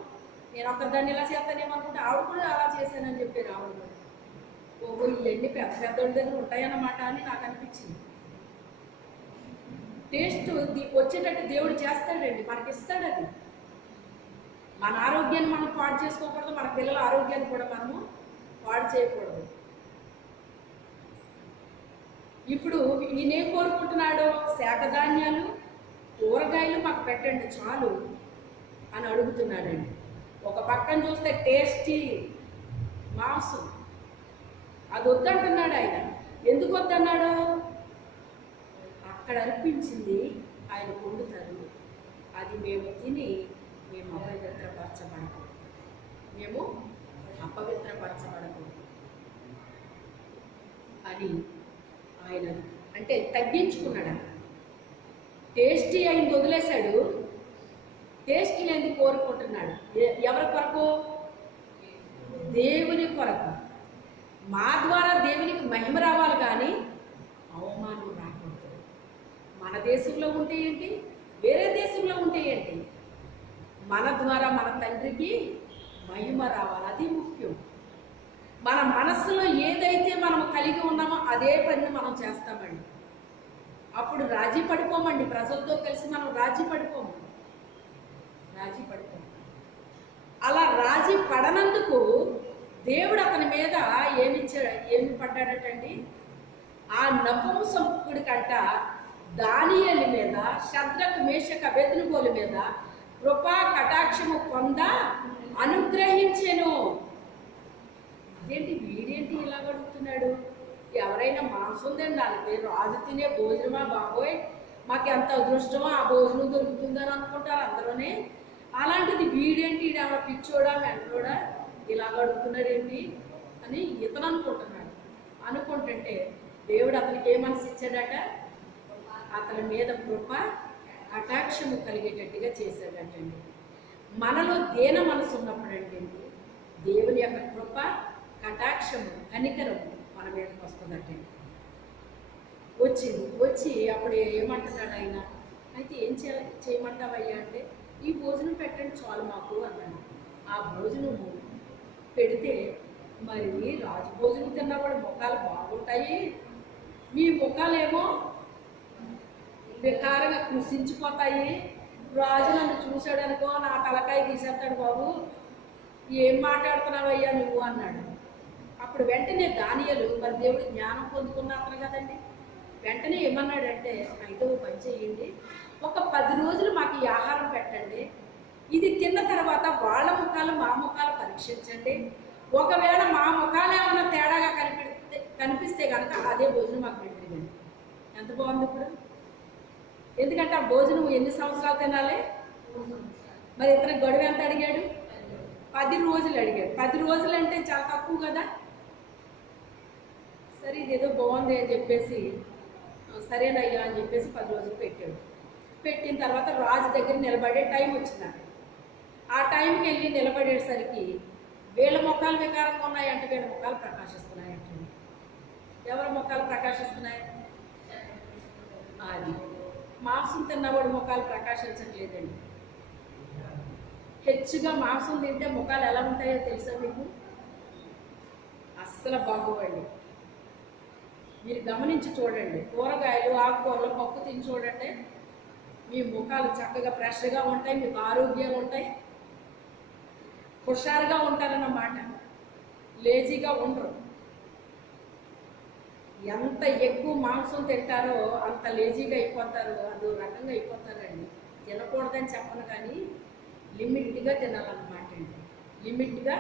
నేను ఒక్కదాన్ని ఇలా చేస్తానేమనుకుంటే ఆవిడ కూడా అలా చేశానని చెప్పారు. ఆవిడ కూడా ఓహో ఇవన్నీ పెద్ద పెద్దోళ్ళ దగ్గర ఉంటాయన్నమాట అని నాకు అనిపించింది. టేస్ట్ వచ్చేటట్టు దేవుడు చేస్తాడండి, మనకి ఇస్తాడు. అది మన ఆరోగ్యాన్ని మనం పాడు చేసుకోకూడదు, మన పిల్లల ఆరోగ్యాన్ని కూడా మనము పాడు చేయకూడదు. ఇప్పుడు ఈయనేం కోరుకుంటున్నాడో, శాఖధాన్యాలు, కూరగాయలు మాకు పెట్టండి చాలు అని అడుగుతున్నాడండి. ఒక పక్కన చూస్తే టేస్టీ మాంసం అది వద్దంటున్నాడు ఆయన. ఎందుకు వద్దన్నాడు? అక్కడ అర్పించింది ఆయన వండుతారు, అది మేము తిని మేము అపవిత్రపరచబడకూడదు, మేము అపవిత్రపరచబడకూడదు అని ఆయన అంటే తగ్గించుకున్నాడు. టేస్టీ అయింది వదిలేశాడు, టేస్టీ లేని కోరుకుంటున్నాడు. ఎవరి కొరకు? దేవుని కొరకు. మా ద్వారా దేవునికి మహిమ రావాలి కానీ అవమానం రాకూడదు. మన దేశంలో ఉంటే ఏంటి, వేరే దేశంలో ఉంటే ఏంటి, మన ద్వారా మన తండ్రికి మహిమ రావాలి, అది ముఖ్యం. మన మనస్సులో ఏదైతే మనం కలిగి ఉన్నామో అదే పని మనం చేస్తామండి. అప్పుడు రాజీ పడిపోమండి, ప్రజలతో కలిసి మనం రాజీ పడిపోము. అలా రాజీ పడనందుకు దేవుడు అతని మీద ఏమి పడ్డాడటండి? ఆ నపుంసకుడి కంట దానియేలు మీద, శద్రకు మేషకు అబేద్నెగోల మీద కృపా కటాక్షము పొంద అనుగ్రహించెను. వీడేంటి ఇలా అడుగుతున్నాడు? ఎవరైనా మాంసం తినడానికి రాజు తినే భోజనమా బాబోయ్, మాకు ఎంత అదృష్టమో ఆ భోజనం దొరుకుతుందని అనుకుంటారు అందరూనే. అలాంటిది వీడేంటి, ఈడెవరో పిచ్చోడా మెంటోడా ఇలాగ అడుగుతున్నాడు ఏంటి అని ఇతను అనుకుంటున్నాడు. అనుకుంటుంటే దేవుడు అతనికి ఏ మనసు ఇచ్చాడట? అతని మీద కృప కటాక్షము కలిగేటట్టుగా చేశాడటండి. మనలో దేన మనసు ఉన్నప్పుడండి దేవుని యొక్క కృప కటాక్షము కనికరము మన మీదకి వస్తుందటండి. వచ్చి అప్పుడు ఏమంటున్నాడు ఆయన? అయితే ఏం చేయమంటావయ్యా అంటే, ఈ భోజనం పెట్టండి చాలు మాకు అన్నాడు. ఆ భోజనము పెడితే మరి రాజు భోజనం తిన్నప్పుడు ముఖాలు బాగుంటాయి, మీ ముఖాలేమో వికారంగా కృషించిపోతాయి. రాజు నన్ను చూశాడు అనుకో, నా తలకాయ తీసేస్తాడు, బాబు ఏం మాట్లాడుతున్నావయ్యా నువ్వు అన్నాడు. అప్పుడు వెంటనే దానియేలు, మరి దేవుడు జ్ఞానం పొందుకున్న అతను కదండి, వెంటనే ఏమన్నాడంటే, అయితే పని చేయండి, ఒక 10 రోజులు మాకు ఈ ఆహారం పెట్టండి, ఇది తిన్న తర్వాత వాళ్ళ ముఖాలు మా ముఖాలు పరీక్షించండి, ఒకవేళ మా ముఖాలు ఏమన్నా తేడాగా కనిపిస్తే కనుక అదే భోజనం మాకు పెట్టండి. ఎంత బాగుంది ఇప్పుడు! ఎందుకంటే ఆ భోజనం ఎన్ని సంవత్సరాలు తినాలి? మరి ఇతను గడువు ఎంత అడిగాడు? 10 రోజులు అడిగాడు. 10 రోజులు అంటే చాలా తక్కువ కదా. సరే ఇదేదో బాగుంది అని చెప్పేసి, సరేనయ్యా అని చెప్పేసి 10 రోజులు పెట్టాడు. పెట్టిన తర్వాత రాజు దగ్గర నిలబడే టైం వచ్చిందండి. ఆ టైంకి వెళ్ళి నిలబడేసరికి వీళ్ళ ముఖాలు వికారంగా ఉన్నాయంటే వీళ్ళ ముఖాలు ప్రకాశిస్తున్నాయంటే. ఎవరి ముఖాలు ప్రకాశిస్తున్నాయి? అది మాంసం తిన్నవాడు ముఖాలు ప్రకాశించట్లేదండి. హెచ్చుగా మాంసం తింటే ముఖాలు ఎలా ఉంటాయో తెలుసా మీకు? అస్సలు బాగోవండి. మీరు గమనించి చూడండి, కూరగాయలు ఆకుకూరలు పప్పు తిని చూడండి, మీ ముఖాలు చక్కగా ఫ్రెష్గా ఉంటాయి, మీకు ఆరోగ్యంగా ఉంటాయి, హుషారుగా ఉంటారన్నమాట, లేజీగా ఉండరు. ఎంత ఎక్కువ మాంసం తింటారో అంత లేజీగా అయిపోతారు, అదో రకంగా అయిపోతారండి. తినకూడదని చెప్పను కానీ లిమిట్గా తినాలన్నమాట అండి, లిమిట్గా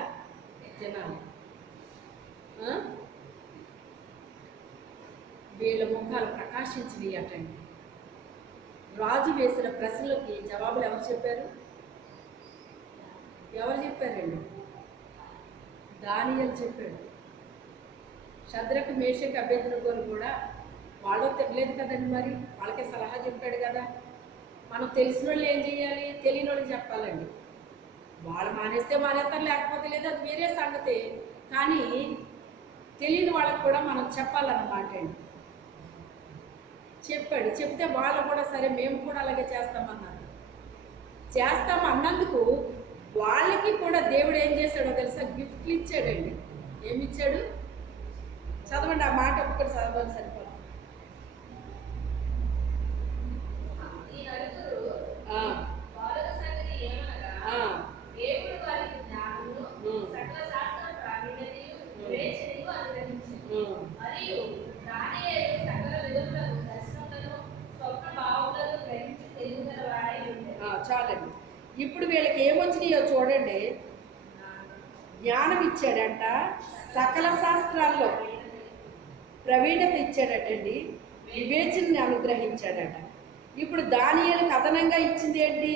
తినాలి. వీళ్ళ ముఖాలు ప్రకాశించినవి అటండి. రాజు వేసిన ప్రశ్నలకి జవాబులు ఎవరు చెప్పారు? చెప్పారండి? దానియేలు చెప్పాడు. శద్రకు మేషకు అబేద్నెగోలు కూడా వాళ్ళు తినలేదు కదండి, మరి వాళ్ళకే సలహా చెప్పాడు కదా. మనం తెలిసిన వాళ్ళు ఏం చేయాలి? తెలియని వాళ్ళకి చెప్పాలండి. వాళ్ళు మానేస్తే మానేస్తారు, లేకపోతే లేదు, అది వేరే సంగతి. కానీ తెలియని వాళ్ళకి కూడా మనం చెప్పాలన్నమాట అండి. చెప్పాడు. చెప్తే వాళ్ళు కూడా సరే మేము కూడా అలాగే చేస్తామన్నారు. చేస్తామన్నందుకు వాళ్ళకి కూడా దేవుడు ఏం చేశాడో తెలుసా? గిఫ్ట్లు ఇచ్చాడండి. ఏమిచ్చాడు? చదవండి, ఆ మాట ఒక్కటి చదవాలి సరిపోదు. చాలండి. ఇప్పుడు వీళ్ళకి ఏమొచ్చినాయో చూడండి. జ్ఞానం ఇచ్చాడంట, సకల శాస్త్రాల్లో ప్రవీణత ఇచ్చాడటండి, వివేచనని అనుగ్రహించాడట. ఇప్పుడు దానియేలుకి అదనంగా ఇచ్చింది ఏంటి?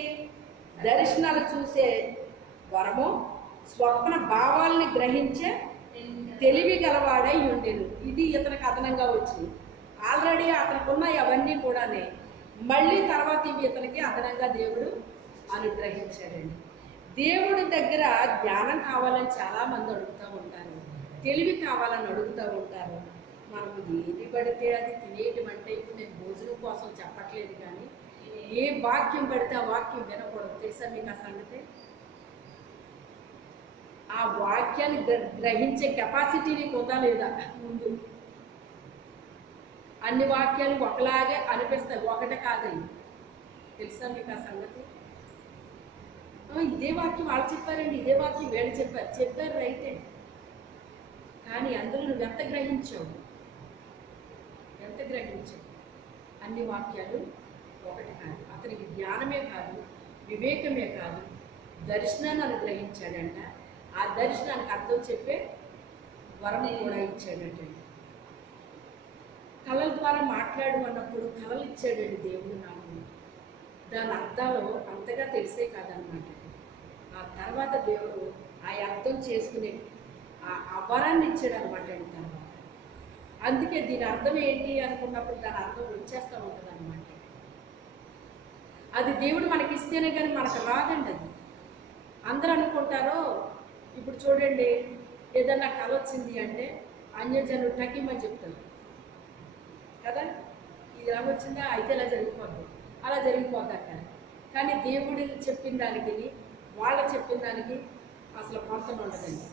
దర్శనాలు చూసే వరము, స్వప్న భావాల్ని గ్రహించే తెలివి గలవాడై ఉండేది. ఇది ఇతనికి అదనంగా వచ్చింది. ఆల్రెడీ అతనికి ఉన్నాయి అవన్నీ కూడానే, మళ్ళీ తర్వాత ఇవి ఇతనికి అదనంగా దేవుడు అనుగ్రహించాడండి. దేవుడి దగ్గర జ్ఞానం కావాలని చాలామంది అడుగుతూ ఉంటారు, తెలివి కావాలని అడుగుతూ ఉంటారు. మనము ఏది పడితే అది తినేయటం అంటే, ఇప్పుడు నేను భోజనం కోసం చెప్పట్లేదు కానీ ఏ వాక్యం పడితే ఆ వాక్యం వినకూడదు. తెలుసా మీకు ఆ సంగతి? ఆ వాక్యాన్ని గ్రహించే కెపాసిటీ నీకు ఉందా లేదా? ముందు అన్ని వాక్యాలు ఒకలాగే అనిపిస్తాయి, ఒకటే కాదండి. తెలుసా మీకు ఆ సంగతి? ఇదే వాక్యం వాళ్ళు చెప్పారండి, ఇదే వాక్యం వీళ్ళు చెప్పారు రైతే. కానీ అందులో నువ్వు ఎంత గ్రహించావు? అన్ని వాక్యాలు ఒకటి కాదు. అతనికి జ్ఞానమే కాదు, వివేకమే కాదు, దర్శనాన్ని అనుగ్రహించాడంట. ఆ దర్శనానికి అర్థం చెప్పే వరం కూడా ఇచ్చాడంటే. కళల ద్వారా మాట్లాడు అన్నప్పుడు కళలు ఇచ్చాడండి దేవుడు నాకు. దాని అర్థాలు అంతగా తెలిసే కాదనమాట. ఆ తర్వాత దేవుడు ఆ అర్థం చేసుకునే ఆ వరాన్ని ఇచ్చాడు అనమాట అండి తర్వాత. అందుకే దీని అర్థం ఏంటి అనుకున్నప్పుడు దాని అర్థం వచ్చేస్తూ ఉంటుంది అనమాట. అది దేవుడు మనకి ఇస్తేనే కానీ మనకు రాదండి అది. అందరూ అనుకుంటారో, ఇప్పుడు చూడండి, ఏదన్నా కళ వచ్చింది అంటే అన్యజనులు టకిమని చెప్తారు కదా, ఇది ఎలా వచ్చిందా, అయితే ఇలా జరిగిపోద్ది, అలా జరిగిపోద్ది అక్కడ. కానీ దేవుడు చెప్పిన దానికి వాళ్ళు చెప్పిన దానికి అసలు పొంతం ఉండదండి.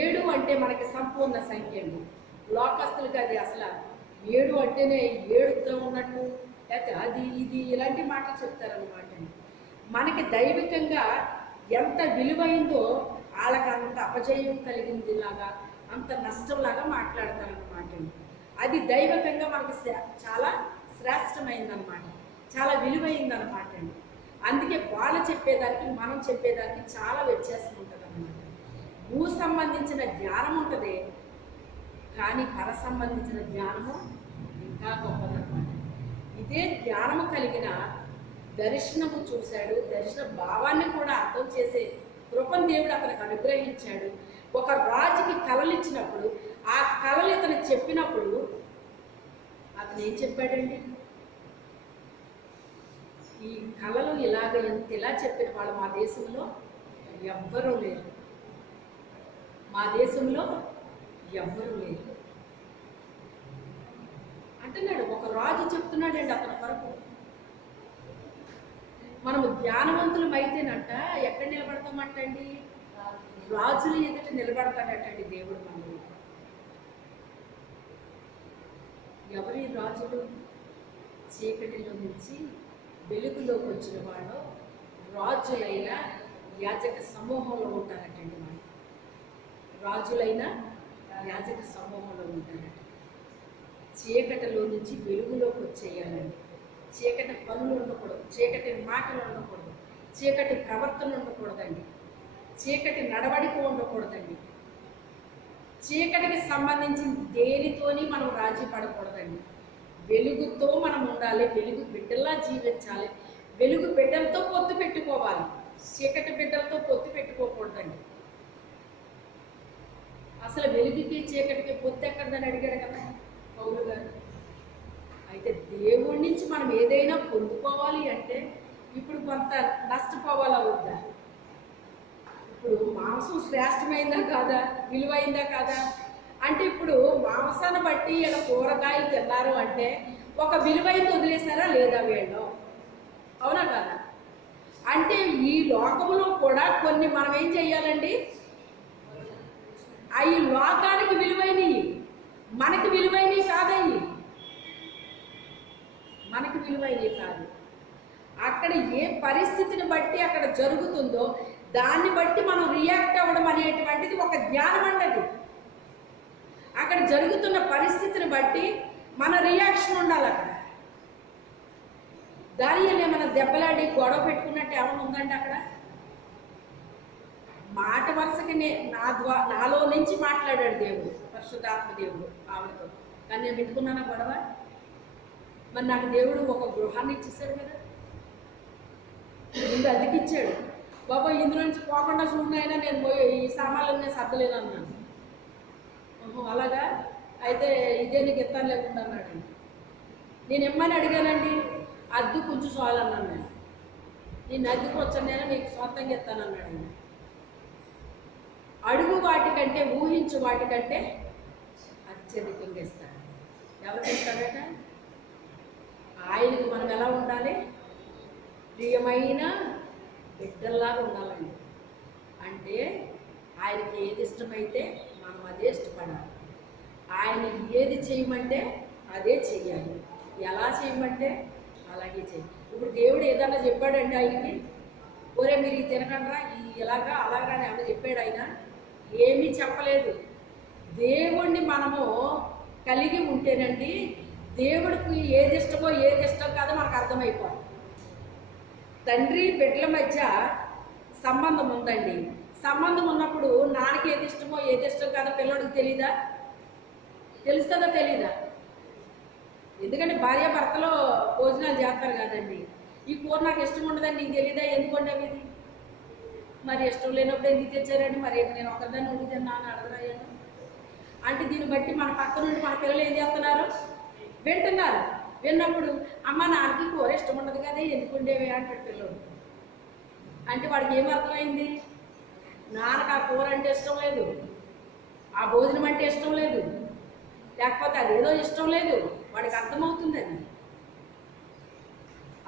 7 అంటే మనకి సంపూర్ణ సంఖ్య అండి. లోకస్తులకి అది అసలు 7 అంటేనే 7తో ఉన్నట్టు, లేకపోతే అది ఇది ఇలాంటి మాటలు చెప్తారనమాట. మనకి దైవికంగా ఎంత విలువైందో వాళ్ళకి అంత అపజయం కలిగింది లాగా, అంత నష్టంలాగా మాట్లాడతారనమాట. అది దైవికంగా మనకి చాలా శ్రేష్టమైందనమాట, చాలా విలువైందనమాట అండి. అందుకే వాళ్ళు చెప్పేదానికి మనం చెప్పేదానికి చాలా వ్యత్యాసం ఉంటుంది అన్నమాట. భూ సంబంధించిన జ్ఞానం ఉంటుంది, కానీ పర సంబంధించిన జ్ఞానము ఇంకా గొప్పదన్నమాట. ఇదే జ్ఞానము కలిగిన దర్శనము చూశాడు, దర్శన భావాన్ని కూడా అర్థం చేసే కృపను దేవుడు అతనికి అనుగ్రహించాడు. ఒక రాజుకి కళలు ఇచ్చినప్పుడు ఆ కళలు ఇతను చెప్పినప్పుడు అతను ఏం చెప్పాడండి, ఈ కళలు ఇలాగ ఇలా చెప్పిన వాళ్ళు మా దేశంలో ఎవ్వరూ లేరు, మా దేశంలో ఎవ్వరూ లేరు అంటున్నాడు. ఒక రాజు చెప్తున్నాడండి అతని కొరకు. మనము జ్ఞానవంతులం అయితేనంట ఎక్కడ నిలబడతామంటండి, రాజుల ఎదుట నిలబడతాడటండి దేవుడు మనల్ని. ఎవరి రాజులు? చీకటిలో నుంచి వెలుగులోకి వచ్చిన వాళ్ళు రాజులైన యాజక సమూహంలో ఉంటారటండి. వాళ్ళు రాజులైన యాజక సమూహంలో ఉంటారట. చీకటిలో నుంచి వెలుగులోకి వచ్చేయాలండి. చీకటి పనులు ఉండకూడదు, చీకటి మాటలు ఉండకూడదు, చీకటి ప్రవర్తన ఉండకూడదండి, చీకటి నడవడిక ఉండకూడదండి, చీకటికి సంబంధించిన దేనితోని మనం రాజీ పడకూడదండి. వెలుగుతో మనం ఉండాలి, వెలుగు బిడ్డల్లా జీవించాలి, వెలుగు బిడ్డలతో పొత్తు పెట్టుకోవాలి, చీకటి బిడ్డలతో పొత్తు పెట్టుకోకూడదండి. అసలు వెలుగుకి చీకటికి పొత్తు ఎక్కడదని అడిగాడు కదా పౌలు గారు. అయితే దేవుడి నుంచి మనం ఏదైనా పొందుకోవాలి అంటే ఇప్పుడు కొంత నష్టపోవాలా వద్దా? ఇప్పుడు మాంసం శ్రేష్టమైందా కాదా, విలువైందా కాదా అంటే, ఇప్పుడు మాంసాన్ని బట్టి ఇలా కూరగాయలు తిన్నారు అంటే ఒక విలువైంది వదిలేసారా లేదా వీళ్ళు? అవునా కదా? అంటే ఈ లోకంలో కూడా కొన్ని మనం ఏం చెయ్యాలండి, అవి లోకానికి విలువైనవి, మనకి విలువైనవి కాదవి, మనకి విలువైనవి కాదు. అక్కడ ఏ పరిస్థితిని బట్టి అక్కడ జరుగుతుందో దాన్ని బట్టి మనం రియాక్ట్ అవ్వడం అనేటువంటిది ఒక జ్ఞానం అన్నది. అక్కడ జరుగుతున్న పరిస్థితిని బట్టి మన రియాక్షన్ ఉండాలి. అక్కడ దానిలో మన దెబ్బలాడి గొడవ పెట్టుకున్నట్టు ఏమైనా ఉందండి అక్కడ? మాట వరుసకి నాలో నుంచి మాట్లాడాడు దేవుడు, పరిశుద్ధాత్మ దేవుడు ఆవిడతో. కానీ నేను పెట్టుకున్నానా గొడవ? మరి నాకు దేవుడు ఒక గృహాన్ని ఇచ్చేసాడు కదా, ముందు అద్దెకిచ్చాడు. బాబా ఇందులో నుంచి పోకుండా చూడనైనా నేను పోయి ఈ సామాన్లు నేను సర్దలేను అన్నాను. అలాగా అయితే ఇదే నీకు ఎత్తాను లేకుండా అన్నాడండి. నేను ఇమ్మని అడిగానండి, అద్దె కొంచెం చాలన్నాను. నేను అద్దెకు వచ్చాను, నేను నీకు సొంతంగా ఎత్తాను అన్నాడండి. అడుగు వాటికంటే ఊహించు వాటికంటే అత్యధికంగా ఇస్తాడు. ఎవరికి ఇస్తాడట? ఆయనకు మనం ఎలా ఉండాలి? ప్రియమైన బిడ్డల్లాగా ఉండాలండి. అంటే ఆయనకి ఏది ఇష్టమైతే మనం అదే ఇష్టపడాలి. ఆయన ఏది చేయమంటే అదే చెయ్యాలి, ఎలా చేయమంటే అలాగే చేయాలి. ఇప్పుడు దేవుడు ఏదన్నా చెప్పాడండి ఆయనకి, ఒరే మీరు ఇది తినకండ్రా ఇలాగా అలాగా అని ఎవరు చెప్పాడు ఆయన? ఏమీ చెప్పలేదు. దేవుణ్ణి మనము కలిగి ఉంటేనండి దేవుడికి ఏది ఇష్టమో ఏది ఇష్టం కాదో మనకు అర్థమైపోతుంది. తండ్రి బిడ్డల మధ్య సంబంధం ఉందండి. సంబంధం ఉన్నప్పుడు నాన్నకి ఏది ఇష్టమో ఏది ఇష్టం కాదో పిల్లడికి తెలీదా? తెలుస్తుందా? తెలీదా? ఎందుకంటే భార్య భర్తలో భోజనాలు చేస్తారు కదండి. ఈ కూర నాకు ఇష్టం ఉండదని నీకు తెలీదా? ఎందుకు వండావు ఇది? మరి ఇష్టం లేనప్పుడు ఎందుకు తెచ్చారండి? మరి నేను ఒకరిదాన్ని వండి తిన్నా అని అడగరాయాను అంటే దీన్ని బట్టి మన పక్క నుండి మన పిల్లలు ఏం చేస్తున్నారు? వింటున్నారు. విన్నప్పుడు అమ్మ నాన్నకి కూర ఇష్టం ఉండదు కదా ఎందుకు ఉండేవి అంటాడు పిల్లడు. అంటే వాడికి ఏం అర్థమైంది? నాన్నకు ఆ కూర అంటే ఇష్టం లేదు, ఆ భోజనం అంటే ఇష్టం లేదు, లేకపోతే అదేదో ఇష్టం లేదు, వాడికి అర్థమవుతుంది అది.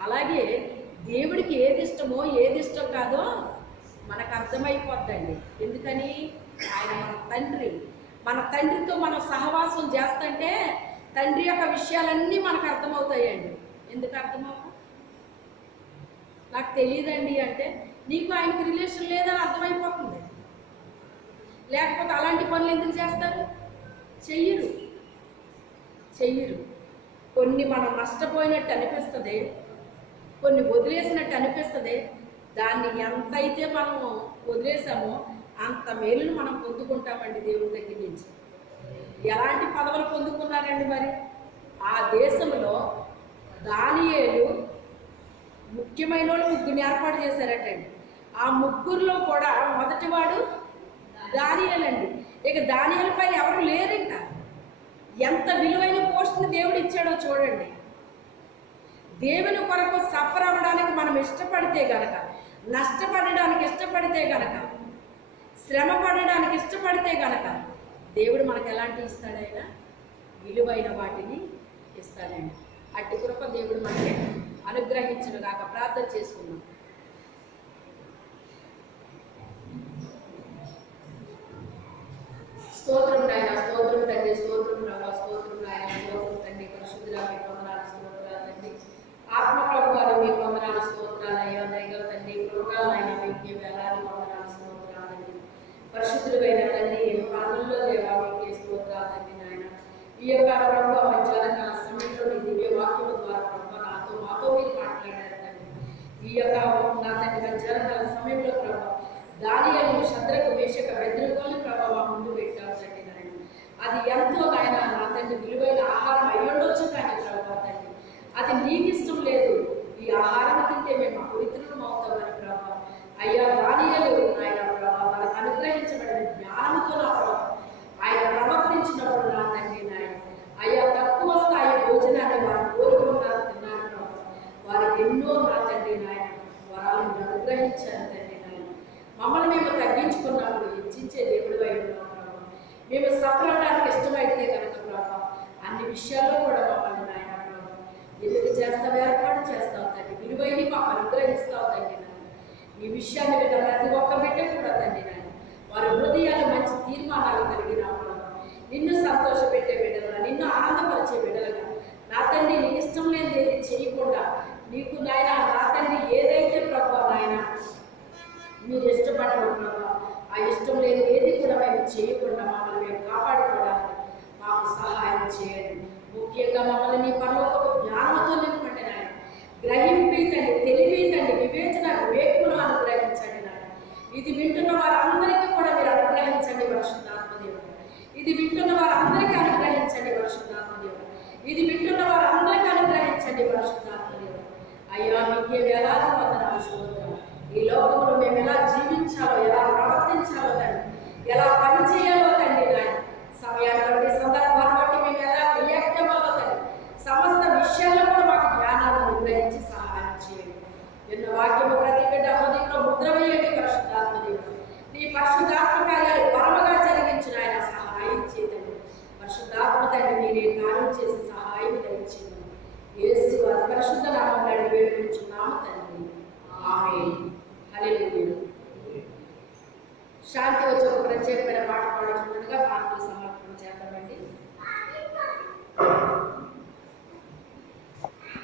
అలాగే దేవుడికి ఏది ఇష్టమో ఏది ఇష్టం కాదో మనకు అర్థమైపోద్దండి. ఎందుకని? ఆయన మన తండ్రి. మన తండ్రితో మనం సహవాసం చేస్తుంటే తండ్రి యొక్క విషయాలన్నీ మనకు అర్థమవుతాయండి. ఎందుకు అర్థమవు? నాకు తెలియదండి అంటే నీకు ఆయనకు రిలేషన్ లేదని అర్థమైపోతుంది. లేకపోతే అలాంటి పనులు ఎందుకు చేస్తారు? చెయ్యరు. కొన్ని మనం నష్టపోయినట్టు అనిపిస్తుంది, కొన్ని వదిలేసినట్టు అనిపిస్తుంది. దాన్ని ఎంతైతే మనం వదిలేసామో అంత మేలును మనం పొందుకుంటామండి దేవుడి దగ్గర నుంచి. ఎలాంటి పదవులు పొందుకున్నారండి? మరి ఆ దేశంలో దానియేలు ముఖ్యమైన వాళ్ళు ముగ్గురిని ఏర్పాటు చేశారటండి. ఆ ముగ్గురులో కూడా మొదటివాడు దానియేలండి. ఇక దానియేలు పైన ఎవరు లేరు. ఇంకా ఎంత విలువైన పోస్ట్ని దేవుడు ఇచ్చాడో చూడండి. దేవుని కొరకు సఫర్ అవ్వడానికి మనం ఇష్టపడితే గనక, నష్టపడడానికి ఇష్టపడితే గనక, శ్రమ పడడానికి ఇష్టపడితే గనక దేవుడు మనకు ఎలాంటి ఇస్తాడైనా విలువైన వాటిని ఇస్తాడండి. అట్టి కృప దేవుడు మనకి అనుగ్రహించును గాక. ప్రార్థన చేసుకున్నాం. స్తోత్రం నాయన, స్తోత్రం తండ్రి, స్తోత్రం ప్రభా, స్తోత్రం నాయన, స్తోత్రం తండ్రి. పరిశుద్ధులా మీ వందనాలు, స్తోత్రాలు తండ్రి. ఆత్మ ప్రభు వారు మీ వందనాలు, స్తోత్రాలు అయ్యా. దయగల తండ్రి, కృపలైన మీకు వేలాది వందనాలు, స్తోత్రాలు తండ్రి. పరిశుద్ధులైన తండ్రి, పనుల్లో దేవా మీకే స్తోత్రాలు తండ్రి నాయన. ఈ యొక్క ప్రభు మధ్యాహ్న సమయంలో నీ దివ్య వాక్యం ద్వారా ప్రభు మాతో మీరు మాట్లాడారు తండ్రి. ఈ యొక్క నా తండ్రి మధ్యాహ్న సమయంలో ప్రభు దానియేలు, శద్రకు, మేషక, అబేద్నెగోలను ప్రభావ ముందు పెట్టారు తండ్రి నాయన. అది ఎంతో నాయన నా తండ్రి విలువైన ఆహారం అయ్యుండొచ్చు కానీ ప్రభావ తండ్రి అది నీకు ఇష్టం లేదు. ఈ ఆహారం తింటే మేము అపవిత్రులం అవుతామని ప్రభావ అయ్యా దానియేలు ఆయన ప్రభావ మనకు అనుగ్రహించబడిన జ్ఞానంతో నా ప్రభావ ఆయన ప్రవర్తించినప్పుడు నా తండ్రి నాయన అయ్యా తక్కువ స్థాయి భోజనాన్ని వారు కోరుకున్నారు, తిన్నారు ప్రభావ. వారికి ఎన్నో నా తండ్రి నాయన వరాలను అనుగ్రహించారు తండ్రి నాయన. మమ్మల్ని మేము తగ్గించుకున్నప్పుడు హెచ్చించే దేవుడు ఉన్నాం ప్రభావ. మేము సఫలడానికి ఇష్టమైతే కనుక ప్రభావ అన్ని విషయాల్లో కూడా మమ్మల్ని నాయన ప్రభావ ఎందుకు చేస్తావు, ఏర్పాటు చేస్తావు తండ్రి. విలువైన మాకు అనుగ్రహిస్తావు తండ్రి నాయన. ఈ విషయాన్ని విన్న ప్రతి ఒక్క బిడ్డ కూడా తండ్రి నాయన వారి హృదయాలు మంచి తీర్మానాలు కలిగిన నిన్ను సంతోషపెట్టే బిడ్డలుగా, నిన్ను ఆనందపరిచే బిడ్డలుగా నా తండ్రి నీకు ఇష్టం లేని ఏది చేయకుండా నీకు నాయన నా తండ్రి ఏదైతే ప్రభావ నాయన మీరు ఇష్టపడరు ప్రభావ ఆ ఇష్టం లేని ఏది కూడా మేము చేయకుండా మమ్మల్ని మేము కాపాడుకోవడానికి మాకు సహాయం చేయండి. ముఖ్యంగా మమ్మల్ని నీ పరలోక జ్ఞానంతో నింపండి నాయన. గ్రహింపండి, తెలివితండి, వివేచన వివేకమును అనుగ్రహించండి నాయన. ఇది వింటున్న వారందరికీ కూడా మీరు అనుగ్రహించండి పరిశుద్ధాత్మదేవుడు. ఇది వింటున్న వారందరికీ అనుగ్రహించండి పరిశుద్ధాత్మదేవుడు. ఇది వింటున్న వారందరికీ అనుగ్రహించండి పరిశుద్ధాత్మదేవుడు. అయ్యా మీకే వేలాది వందనాలు స్తోత్రాలు. ఈ లోకంలో మేము ఎలా జీవించాలో, ఎలా ప్రవర్తించాలో తండ్రి, ఎలా పనిచేయాలో తండ్రి నాయన సమయాన్ని బట్టి, సందర్భాన్ని బట్టి మేము ఎలా రియాక్ట్ అవ్వాలో తండ్రి సమస్త విషయాల్లో కూడా మాకు జ్ఞానాన్ని అనుగ్రహించి సహాయం చేయండి. ఎన్న వాక్యము ప్రతి బిడ్డ హృదయంలో ముద్ర వేయండి పరిశుద్ధాత్మదేవుడు. నీ పరిశుద్ధాత్మ కార్యాలు పరమగా జరిగించిన ఆయన సహాయం చేయండి. పరిశుద్ధాత్మ తండ్రి మీరే కార్యం చేసి సహాయం దయచేయండి. యేసు వారి పరిశుద్ధ నామములో వేడుకుంటున్నాము తండ్రి. ఆమేన్. హల్లెలూయా. శాంతి వచ్చే ఒక ప్రత్యేకమైన పాట